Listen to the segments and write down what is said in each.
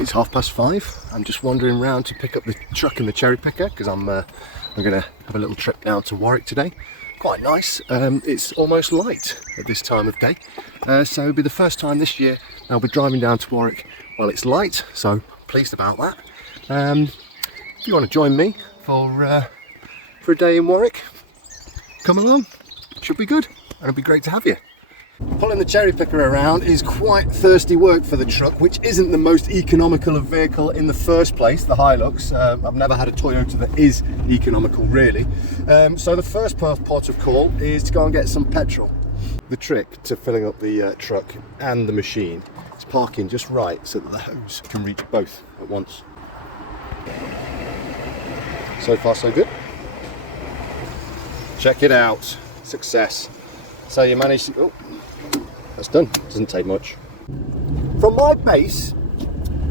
It's 5:30. I'm just wandering around to pick up the truck and the cherry picker because I'm going to have a little trip down to Warwick today. Quite nice. It's almost light at this time of day, so it'll be the first time this year I'll be driving down to Warwick while it's light, so pleased about that. If you want to join me for a day in Warwick, come along. Should be good and it'll be great to have you. Pulling the cherry picker around is quite thirsty work for the truck, which isn't the most economical of vehicle in the first place, the Hilux. I've never had a Toyota that is economical, really. So the first port of call is to go and get some petrol. The trick to filling up the truck and the machine is parking just right so that the hose can reach both at once. So far so good. Check it out. Success. So you managed to... Oh, that's done. Doesn't take much. From my base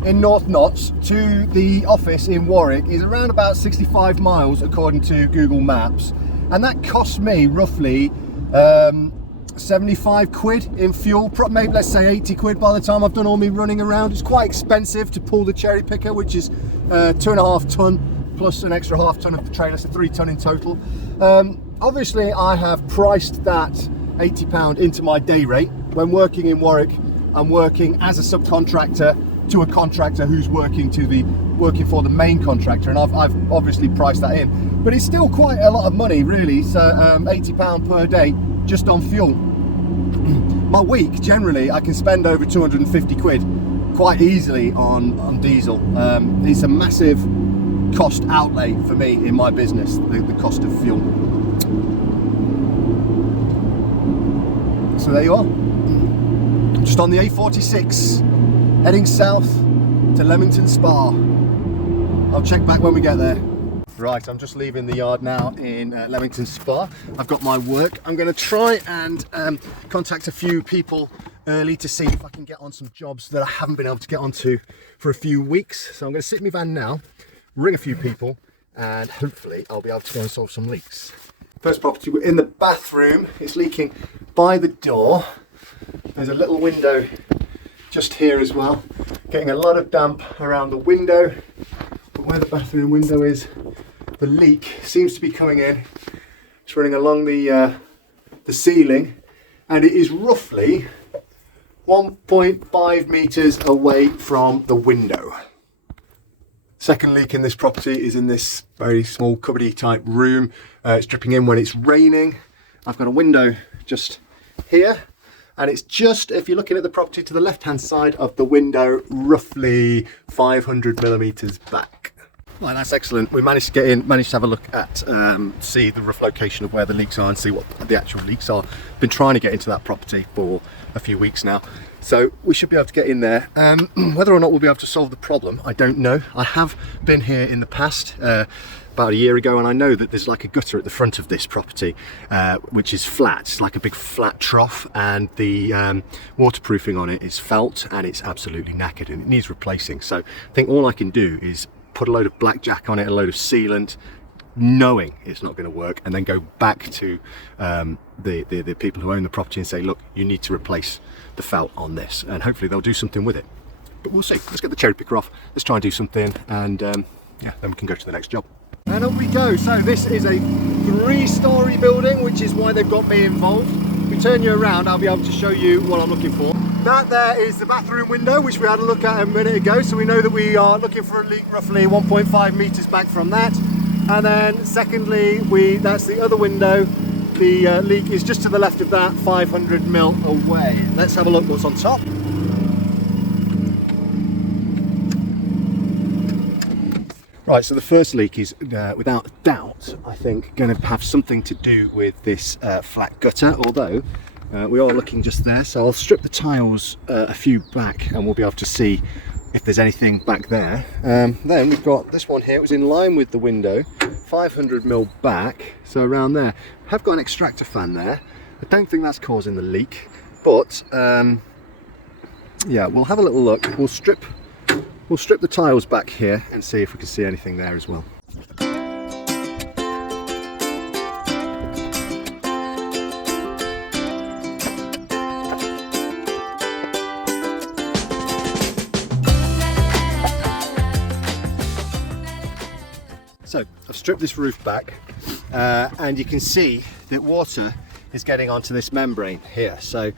in North Notts to the office in Warwick is around about 65 miles according to Google Maps, and that cost me roughly 75 quid in fuel, maybe let's say 80 quid by the time I've done all me running around. It's quite expensive to pull the cherry picker, which is 2.5 ton plus an extra half ton of the trailer, so 3 ton in total. Obviously I have priced that £80 into my day rate. When working in Warwick, I'm working as a subcontractor to a contractor who's working for the main contractor, and I've obviously priced that in. But it's still quite a lot of money, really. So £80 per day just on fuel. My week, generally, I can spend over 250 quid quite easily on diesel. It's a massive cost outlay for me in my business, the cost of fuel. So there you are. Just on the A46, heading south to Leamington Spa. I'll check back when we get there. Right, I'm just leaving the yard now in Leamington Spa. I've got my work. I'm going to try and contact a few people early to see if I can get on some jobs that I haven't been able to get onto for a few weeks. So I'm going to sit in my van now, ring a few people, and hopefully I'll be able to go and solve some leaks. First property, we're in the bathroom. It's leaking by the door. There's a little window just here as well. Getting a lot of damp around the window. But where the bathroom window is, the leak seems to be coming in. It's running along the ceiling, and it is roughly 1.5 meters away from the window. Second leak in this property is in this very small cupboardy type room. It's dripping in when it's raining. I've got a window just here, and it's just, if you're looking at the property, to the left hand side of the window, roughly 500 millimeters back. Well, that's excellent. We managed to get in, managed to have a look at, see the rough location of where the leaks are and see what the actual leaks are. Been trying to get into that property for a few weeks now, so we should be able to get in there. Whether or not we'll be able to solve the problem, I don't know. I have been here in the past, about a year ago, and I know that there's like a gutter at the front of this property, which is flat. It's like a big flat trough, and the waterproofing on it is felt, and it's absolutely knackered and it needs replacing. So I think all I can do is put a load of blackjack on it, a load of sealant, knowing it's not going to work, and then go back to the people who own the property and say, look, you need to replace the felt on this, and hopefully they'll do something with it. But we'll see. Let's get the cherry picker off, let's try and do something, and yeah, then we can go to the next job. And up we go. So this is a 3-story building, which is why they've got me involved. If we turn you around, I'll be able to show you what I'm looking for. That there is the bathroom window, which we had a look at a minute ago. So we know that we are looking for a leak roughly 1.5 meters back from that. And then secondly, that's the other window. The leak is just to the left of that, 500 mil away. Let's have a look what's on top. Right, so the first leak is, without a doubt, I think, going to have something to do with this flat gutter, although we are looking just there. So I'll strip the tiles a few back, and we'll be able to see if there's anything back there. Then we've got this one here. It was in line with the window, 500 mil back, so around there. I have got an extractor fan there. I don't think that's causing the leak, but yeah, we'll have a little look. We'll strip the tiles back here and see if we can see anything there as well. So I've stripped this roof back and you can see that water is getting onto this membrane here. So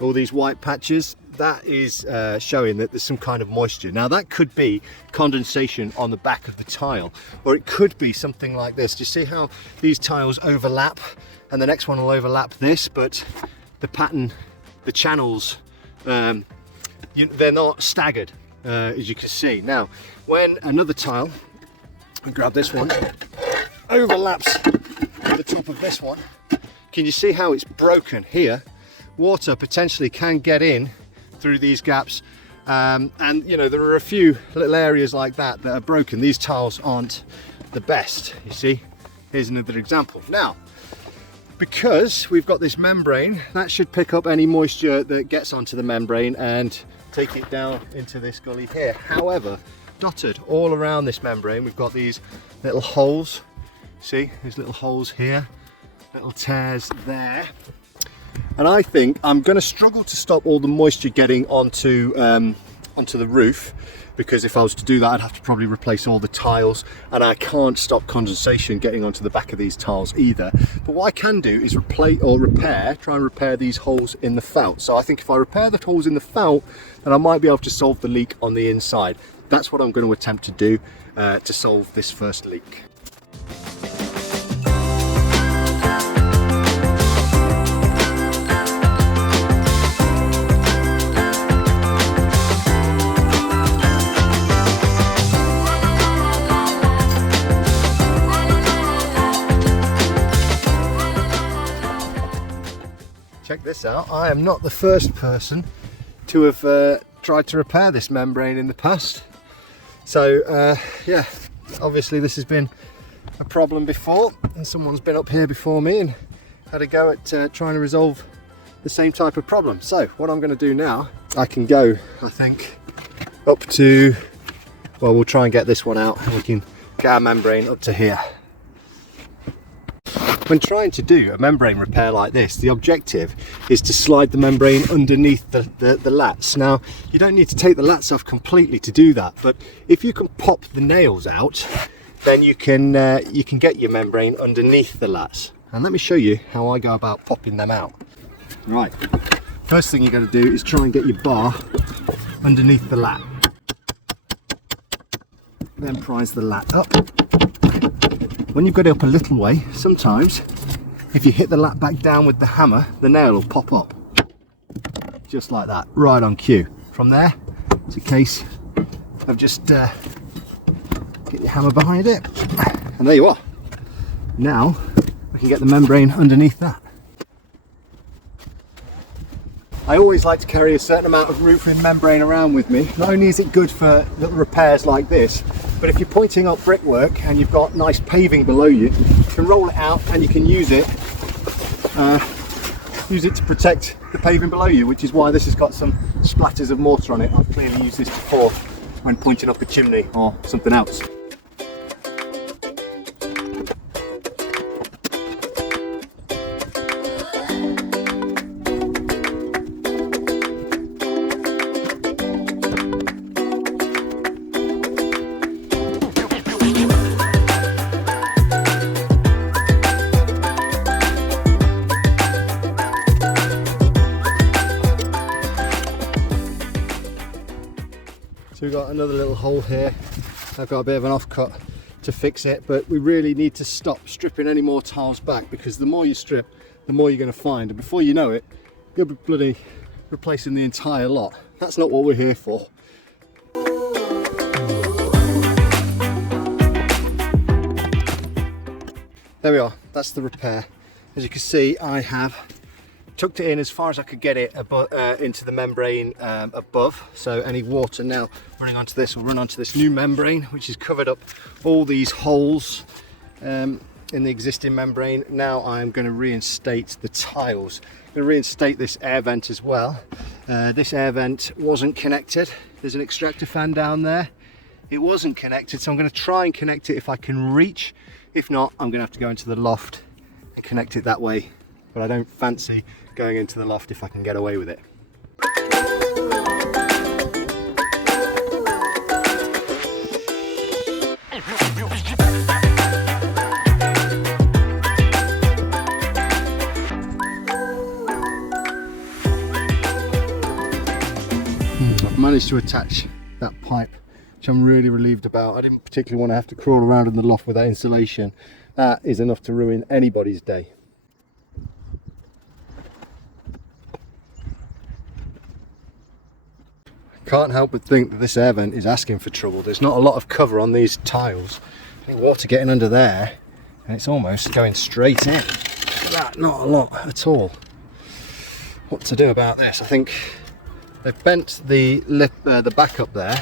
all these white patches, that is showing that there's some kind of moisture. Now that could be condensation on the back of the tile, or it could be something like this. Do you see how these tiles overlap, and the next one will overlap this, but the pattern, the channels, they're not staggered, as you can see. Now when another tile, I grab this one, overlaps the top of this one, can you see how it's broken here? Water potentially can get in through these gaps, and you know, there are a few little areas like that that are broken. These tiles aren't the best, you see. Here's another example. Now, because we've got this membrane, that should pick up any moisture that gets onto the membrane and take it down into this gully here. However, dotted all around this membrane, we've got these little holes. See, there's little holes here, little tears there. And I think I'm going to struggle to stop all the moisture getting onto the roof, because if I was to do that, I'd have to probably replace all the tiles, and I can't stop condensation getting onto the back of these tiles either. But what I can do is try and repair these holes in the felt. So I think if I repair the holes in the felt, then I might be able to solve the leak on the inside. That's what I'm going to attempt to do to solve this first leak. Check this out, I am not the first person to have tried to repair this membrane in the past. So yeah, obviously this has been a problem before, and someone's been up here before me and had a go at trying to resolve the same type of problem. So what I'm going to do now, I can go, I think, up to, well, we'll try and get this one out and we can get our membrane up to here. When trying to do a membrane repair like this, the objective is to slide the membrane underneath the lats. Now, you don't need to take the lats off completely to do that, but if you can pop the nails out, then you can get your membrane underneath the lats. And let me show you how I go about popping them out. Right, first thing you're going to do is try and get your bar underneath the lat. Then prise the lat up. When you've got it up a little way, sometimes if you hit the lat back down with the hammer, the nail will pop up. Just like that, right on cue. From there, it's a case of just get your hammer behind it, and there you are. Now we can get the membrane underneath that. I always like to carry a certain amount of roofing membrane around with me. Not only is it good for little repairs like this, but if you're pointing up brickwork and you've got nice paving below you, you can roll it out and you can use it to protect the paving below you, which is why this has got some splatters of mortar on it. I've clearly used this before when pointing up a chimney or something else. So we've got another little hole here. I've got a bit of an offcut to fix it, but we really need to stop stripping any more tiles back, because the more you strip, the more you're going to find, and before you know it, you'll be bloody replacing the entire lot. That's not what we're here for. There we are, that's the repair. As you can see, I have tucked it in as far as I could get it into the membrane above, so any water now running onto this will run onto this new membrane, which has covered up all these holes in the existing membrane. Now I'm going to reinstate the tiles. I'm going to reinstate this air vent as well. This air vent wasn't connected. There's an extractor fan down there. It wasn't connected, so I'm going to try and connect it if I can reach. If not, I'm going to have to go into the loft and connect it that way, but I don't fancy going into the loft if I can get away with it. managed to attach that pipe, which I'm really relieved about. I didn't particularly want to have to crawl around in the loft with that insulation. That is enough to ruin anybody's day. Can't help but think that this air vent is asking for trouble. There's not a lot of cover on these tiles. I think water getting under there, and it's almost going straight in. That, not a lot at all. What to do about this? I think they've bent the lip, the back up there.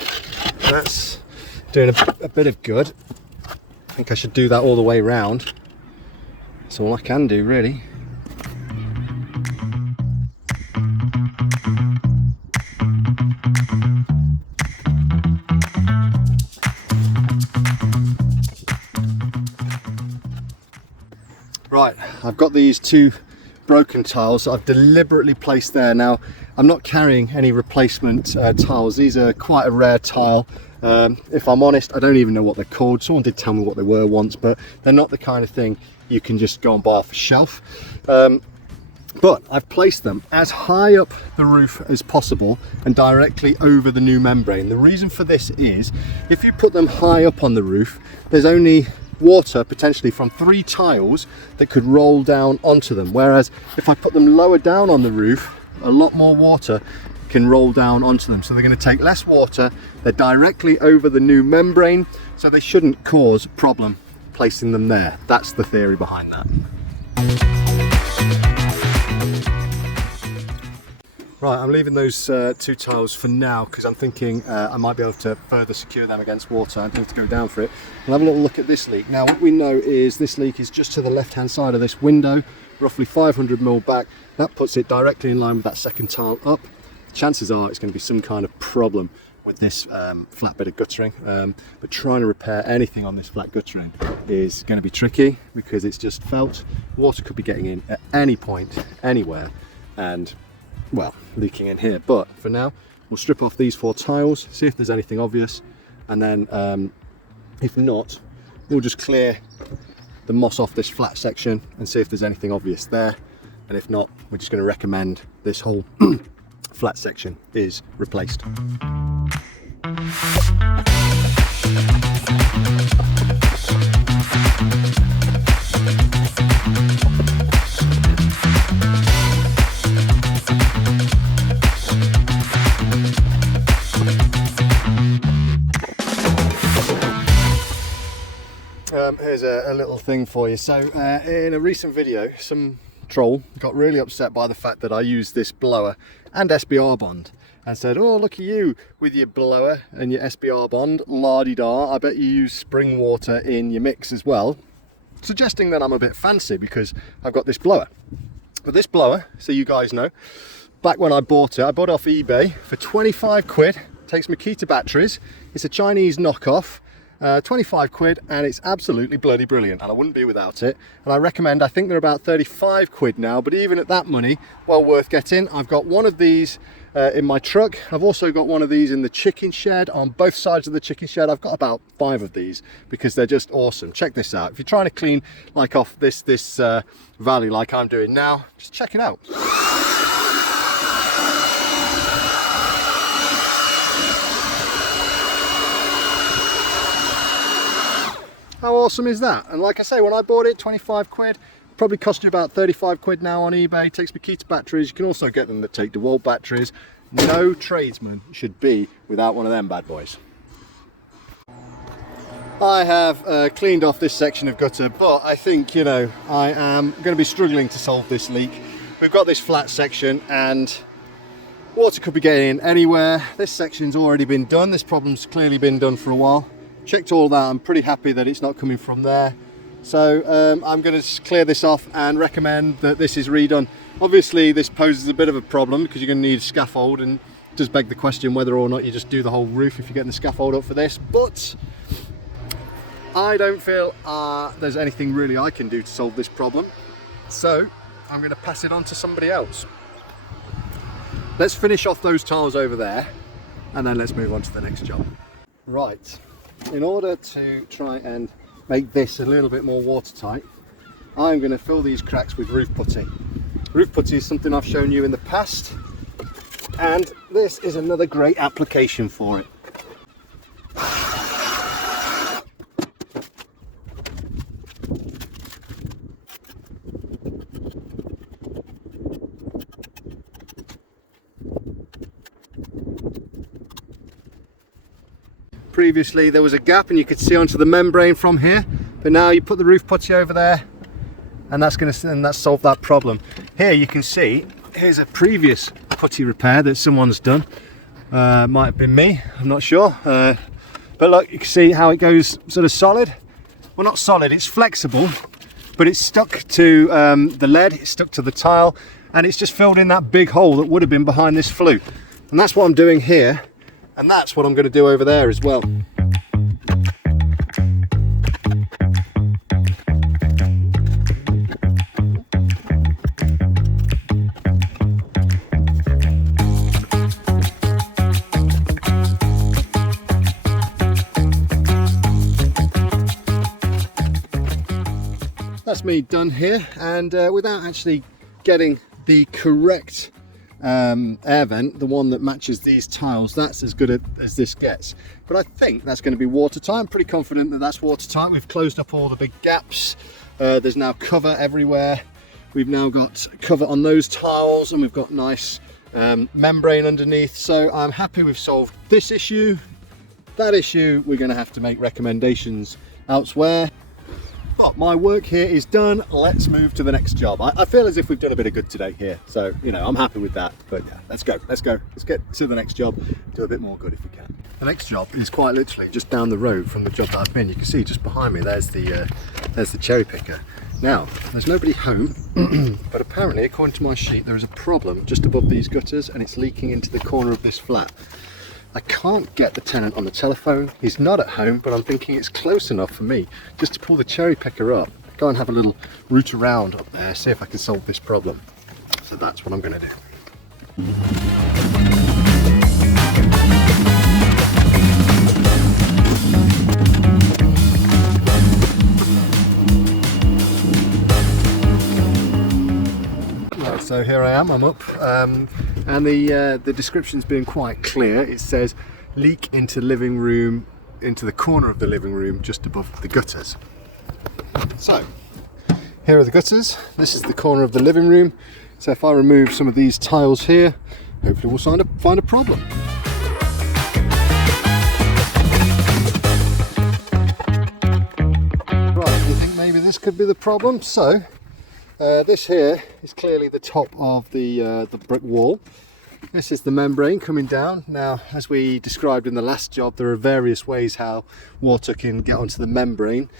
That's doing a bit of good. I think I should do that all the way round. That's all I can do, really. Right, I've got these two broken tiles that I've deliberately placed there. Now, I'm not carrying any replacement tiles. These are quite a rare tile. If I'm honest, I don't even know what they're called. Someone did tell me what they were once, but they're not the kind of thing you can just go and buy off a shelf. But I've placed them as high up the roof as possible and directly over the new membrane. The reason for this is, if you put them high up on the roof, there's only water potentially from 3 tiles that could roll down onto them, whereas if I put them lower down on the roof, a lot more water can roll down onto them. So they're going to take less water, they're directly over the new membrane, so they shouldn't cause a problem placing them there. That's the theory behind that. Right, I'm leaving those 2 tiles for now because I'm thinking I might be able to further secure them against water. I don't have to go down for it. We'll have a little look at this leak. Now, what we know is this leak is just to the left-hand side of this window, roughly 500mm back. That puts it directly in line with that second tile up. Chances are it's going to be some kind of problem with this flat bit of guttering. But trying to repair anything on this flat guttering is going to be tricky because it's just felt. Water could be getting in at any point, anywhere, and well, leaking in here. But for now, we'll strip off these 4 tiles, see if there's anything obvious, and then if not, we'll just clear the moss off this flat section and see if there's anything obvious there. And if not, we're just going to recommend this whole flat section is replaced. Here's a little thing for you. So in a recent video, some troll got really upset by the fact that I used this blower and SBR bond and said, oh, look at you with your blower and your SBR bond, la-di-da, I bet you use spring water in your mix as well, suggesting that I'm a bit fancy because I've got this blower. But this blower, so you guys know, back when I bought it off eBay for 25 quid, takes Makita batteries, it's a Chinese knockoff, 25 quid, and it's absolutely bloody brilliant, and I wouldn't be without it. And I recommend, I think they're about 35 quid now, but even at that money, well worth getting. I've got one of these in my truck. I've also got one of these in the chicken shed, on both sides of the chicken shed. I've got about 5 of these because they're just awesome. Check this out. If you're trying to clean like off this valley like I'm doing now, just check it out. How awesome is that? And like I say, when I bought it, 25 quid, probably cost you about 35 quid now on eBay. It takes Makita batteries. You can also get them that take DeWalt batteries. No tradesman should be without one of them bad boys. I have cleaned off this section of gutter, but I think, you know, I am going to be struggling to solve this leak. We've got this flat section and water could be getting in anywhere. This section's already been done. This problem's clearly been done for a while. Checked all that. I'm pretty happy that it's not coming from there. So I'm going to clear this off and recommend that this is redone. Obviously this poses a bit of a problem because you're going to need a scaffold, and it does beg the question whether or not you just do the whole roof if you're getting the scaffold up for this. But I don't feel there's anything really I can do to solve this problem. So I'm going to pass it on to somebody else. Let's finish off those tiles over there and then let's move on to the next job. Right. In order to try and make this a little bit more watertight, I'm going to fill these cracks with roof putty. Roof putty is something I've shown you in the past. And this is another great application for it. Previously there was a gap and you could see onto the membrane from here, but now you put the roof putty over there and that's solved that problem. Here you can see, here's a previous putty repair that someone's done. Might have been me, I'm not sure. But look, you can see how it goes sort of solid. Well, not solid, it's flexible, but it's stuck to the lead, it's stuck to the tile, and it's just filled in that big hole that would have been behind this flue. And that's what I'm doing here. And that's what I'm going to do over there as well. That's me done here, and without actually getting the correct air vent, the one that matches these tiles, that's as good as this gets. But I think that's going to be watertight. I'm pretty confident that that's watertight. We've closed up all the big gaps. There's now cover everywhere. We've now got cover on those tiles, and we've got nice membrane underneath. So I'm happy we've solved this issue. That issue, we're going to have to make recommendations elsewhere. But my work here is done. Let's move to the next job. I feel as if we've done a bit of good today here. So, you know, I'm happy with that. But yeah, let's go. Let's get to the next job. Do a bit more good if we can. The next job is quite literally just down the road from the job that I've been. You can see just behind me, there's the cherry picker. Now, there's nobody home, but apparently, according to my sheet, there is a problem just above these gutters and it's leaking into the corner of this flat. I can't get the tenant on the telephone. He's not at home, but I'm thinking it's close enough for me just to pull the cherry picker up, go and have a little root around up there, see if I can solve this problem. So that's what I'm going to do. Right, so here I am, I'm up. And the description's been quite clear. It says leak into living room, into the corner of the living room just above the gutters. So here are the gutters. This is the corner of the living room. So if I remove some of these tiles here, hopefully we'll find a problem. Right, you think maybe this could be the problem? So this here is clearly the top of the brick wall. This is the membrane coming down. Now, as we described in the last job, there are various ways how water can get onto the membrane,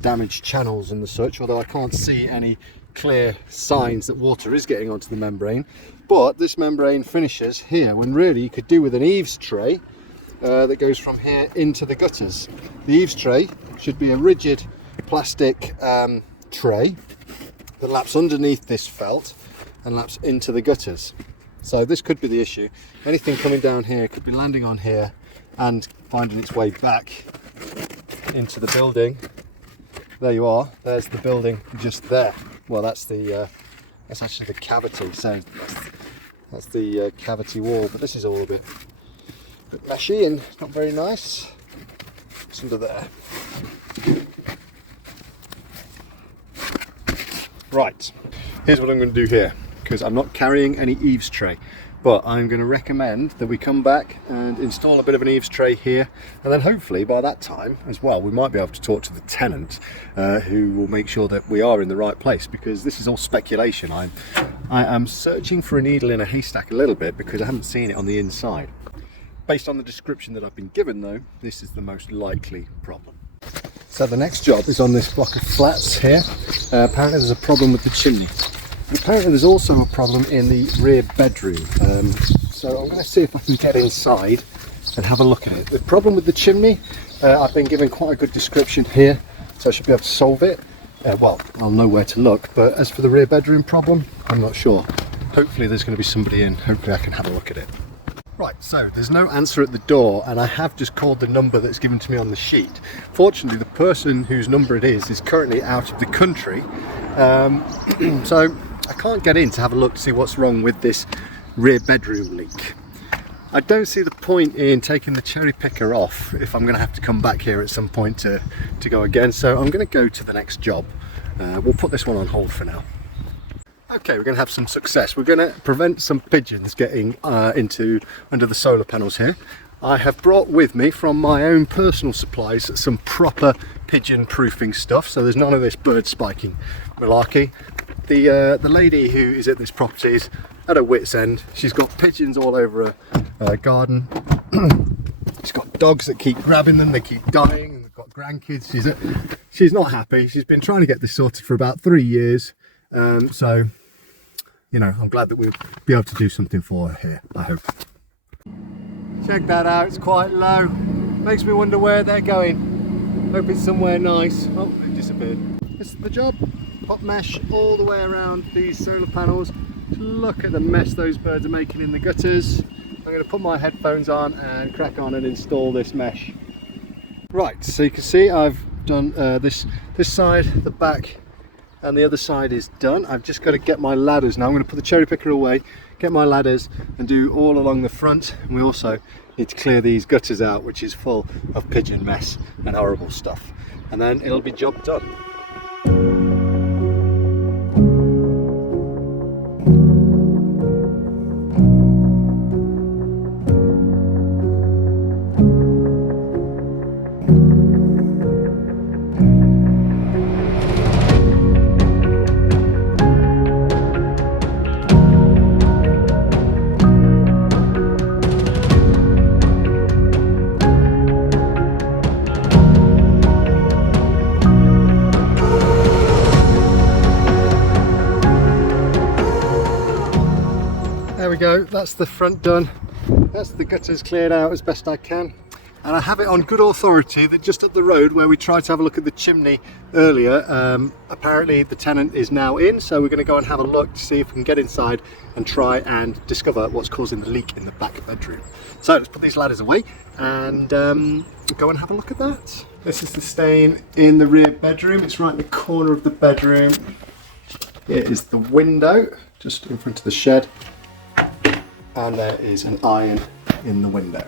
damage channels and the such, although I can't see any clear signs that water is getting onto the membrane. But this membrane finishes here, when really you could do with an eaves tray that goes from here into the gutters. The eaves tray should be a rigid plastic tray that laps underneath this felt and laps into the gutters. So this could be the issue. Anything coming down here could be landing on here and finding its way back into the building. There you are, there's the building just there. Well, that's actually the cavity, so that's the cavity wall, but this is all a bit meshy and not very nice. It's under there. Right, here's what I'm going to do here, because I'm not carrying any eaves tray, but I'm going to recommend that we come back and install a bit of an eaves tray here, and then hopefully by that time as well we might be able to talk to the tenant who will make sure that we are in the right place, because this is all speculation. I am searching for a needle in a haystack a little bit because I haven't seen it on the inside. Based on the description that I've been given though, this is the most likely problem. So the next job is on this block of flats here. Apparently there's a problem with the chimney. And apparently there's also a problem in the rear bedroom. So I'm going to see if I can get inside and have a look at it. The problem with the chimney, I've been given quite a good description here, so I should be able to solve it. Well, I'll know where to look, but as for the rear bedroom problem, I'm not sure. Hopefully there's going to be somebody in, hopefully I can have a look at it. Right, so there's no answer at the door, and I have just called the number that's given to me on the sheet. Fortunately, the person whose number it is currently out of the country, so I can't get in to have a look to see what's wrong with this rear bedroom leak. I don't see the point in taking the cherry picker off if I'm going to have to come back here at some point to go again, so I'm going to go to the next job. We'll put this one on hold for now. Okay, we're going to have some success. We're going to prevent some pigeons getting under the solar panels here. I have brought with me from my own personal supplies some proper pigeon proofing stuff, so there's none of this bird spiking malarkey. The lady who is at this property is at her wit's end. She's got pigeons all over her garden. She's got dogs that keep grabbing them, they keep dying, and they've got grandkids. She's not happy. She's been trying to get this sorted for about 3 years. So, you know, I'm glad that we'll be able to do something for her here, I hope. Check that out, it's quite low. Makes me wonder where they're going. Hope it's somewhere nice. Oh, they've disappeared. This is the job. Pop mesh all the way around these solar panels. Look at the mess those birds are making in the gutters. I'm going to put my headphones on and crack on and install this mesh. Right, so you can see I've done this side, the back, and the other side is done. I've just got to get my ladders now. I'm going to put the cherry picker away, get my ladders and do all along the front. And we also need to clear these gutters out, which is full of pigeon mess and horrible stuff. And then it'll be job done. There we go, that's the front done. That's the gutters cleared out as best I can. And I have it on good authority that just up the road where we tried to have a look at the chimney earlier, apparently the tenant is now in, so we're going to go and have a look to see if we can get inside and try and discover what's causing the leak in the back bedroom. So let's put these ladders away and go and have a look at that. This is the stain in the rear bedroom. It's right in the corner of the bedroom. Here is the window, just in front of the shed. And there is an iron in the window.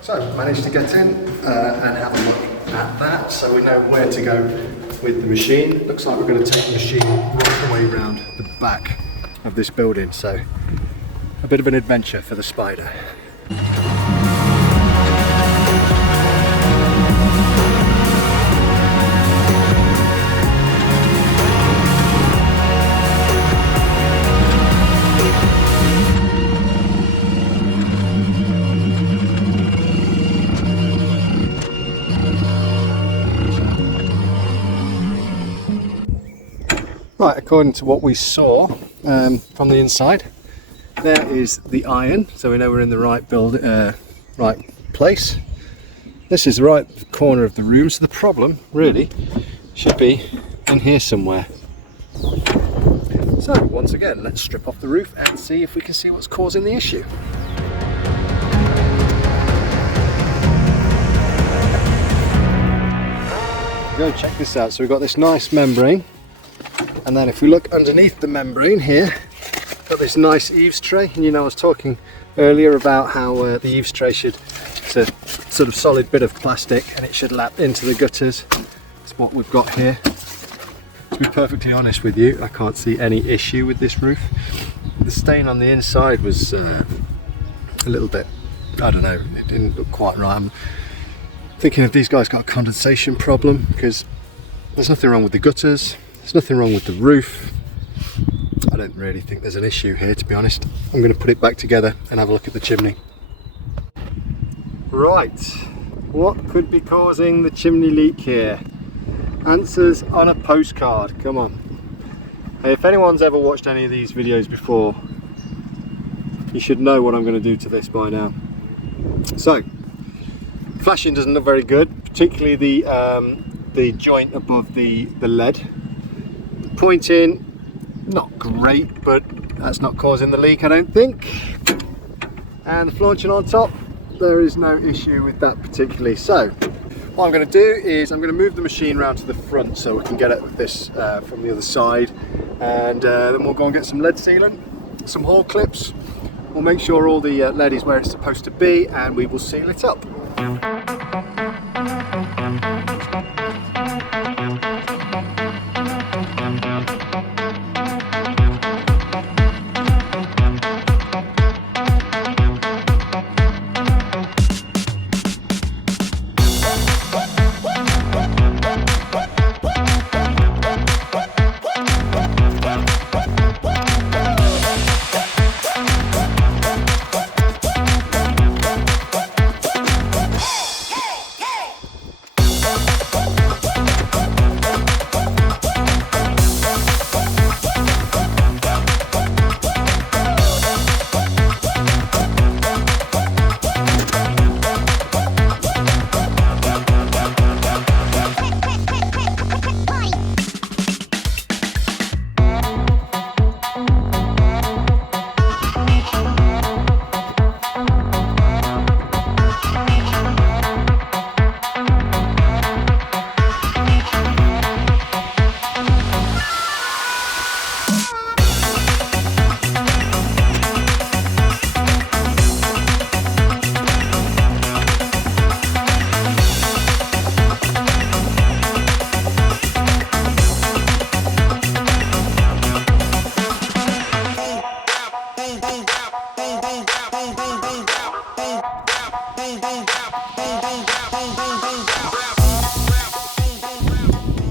So managed to get in and have a look at that, so we know where to go with the machine. Looks like we're going to take the machine right the way around the back of this building, so a bit of an adventure for the spider. Right, according to what we saw from the inside, there is the iron, so we know we're in the right place. This is the right corner of the room, so the problem really should be in here somewhere. So once again, let's strip off the roof and see if we can see what's causing the issue. Go check this out. So we've got this nice membrane. And then if we look underneath the membrane here, got this nice eaves tray, and you know I was talking earlier about how the eaves tray it's a sort of solid bit of plastic and it should lap into the gutters. That's what we've got here. To be perfectly honest with you, I can't see any issue with this roof. The stain on the inside was a little bit, I don't know, it didn't look quite right. I'm thinking if these guys got a condensation problem, because there's nothing wrong with the gutters. There's nothing wrong with the roof. I don't really think there's an issue here, to be honest. I'm going to put it back together and have a look at the chimney. Right, what could be causing the chimney leak here? Answers on a postcard, come on. Hey, if anyone's ever watched any of these videos before, you should know what I'm going to do to this by now. So, flashing doesn't look very good, particularly the joint above the lead. Pointing, not great, but that's not causing the leak, I don't think. And the flaunching on top, there is no issue with that particularly. So what I'm going to do is I'm going to move the machine around to the front so we can get at this from the other side, and then we'll go and get some lead sealant, some hole clips, We'll make sure all the lead is where it's supposed to be, and we will seal it up.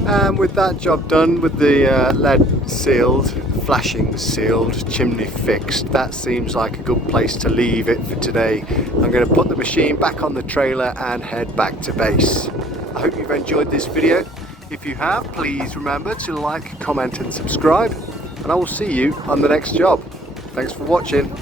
And with that job done, with the lead sealed, flashing sealed, chimney fixed, that seems like a good place to leave it for today. I'm going to put the machine back on the trailer and head back to base. I hope you've enjoyed this video. If you have, please remember to like, comment and subscribe, and I will see you on the next job. Thanks for watching.